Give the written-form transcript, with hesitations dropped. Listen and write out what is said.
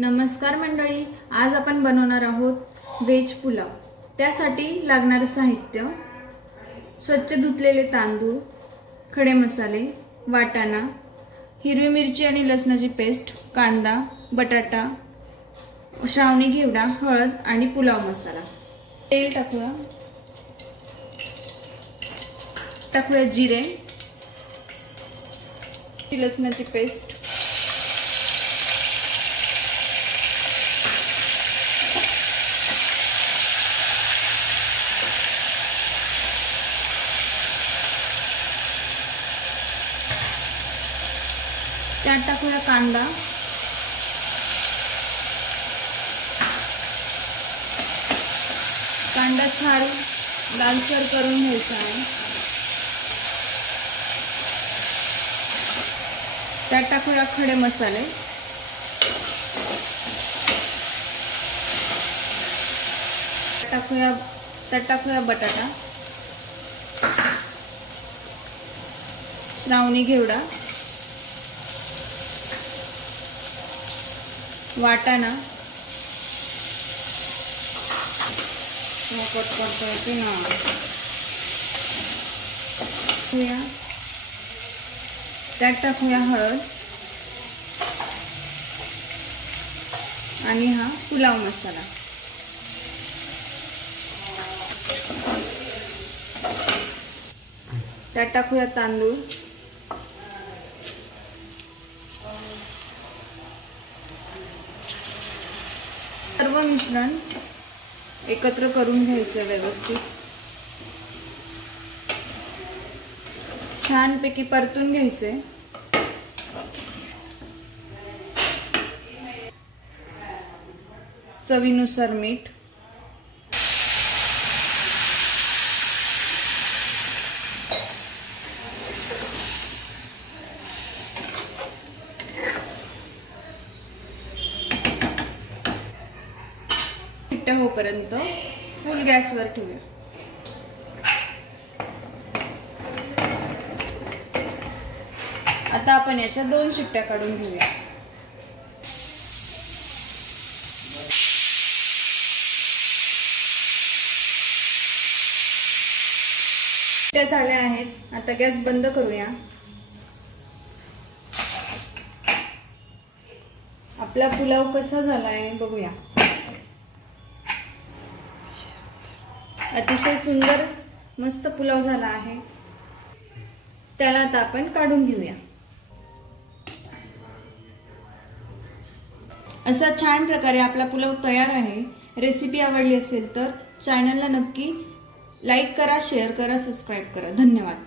नमस्कार मंडळी, आज आपण बनवणार आहोत व्हेज पुलाव। त्यासाठी लागणारे साहित्य: स्वच्छ धुतलेले तांदूळ, खडे मसाले, वाटाणा, हिरवी मिरची आणि लसणाची पेस्ट, कांदा, बटाटा, श्रावणी घेवडा, हळद आणि पुलाव मसाला। तेल टाकूया जिरे, लसणाची पेस्ट, त्यात टाकूया कांदा, कांदा छान लालसर करून घ्यायचा आहे। त्यात टाकूया खडे मसाले, त्यात टाकूया बटाटा, श्रावणी घेवडा, वाटाणा, त्यात टाकूया हळद आणि हा पुलाव मसाला। त्यात टाकूया तांदूळ, सर्व मिश्रण एकत्र करून घ्यायचं व्यवस्थित, छानपैकी परतून घ्यायचे। चवीनुसार मीठ, होईपर्यंत फुल गॅसवर ठेवूया। आता आपण याच्या 2 शिट्ट्या काढून घेऊया। शिट्ट्या झाल्या आहेत, आता गॅस बंद करूया। आपला पुलाव कसा झालाय बघूया। अतिशय सुंदर मस्त पुलाव झाला आहे। त्याला आता आपण काढून घेऊया। असा छान प्रकारे आपला पुलाव तयार आहे। रेसिपी आवडली असेल तर चॅनलला नक्की लाईक करा, शेअर करा, सबस्क्राइब करा। धन्यवाद।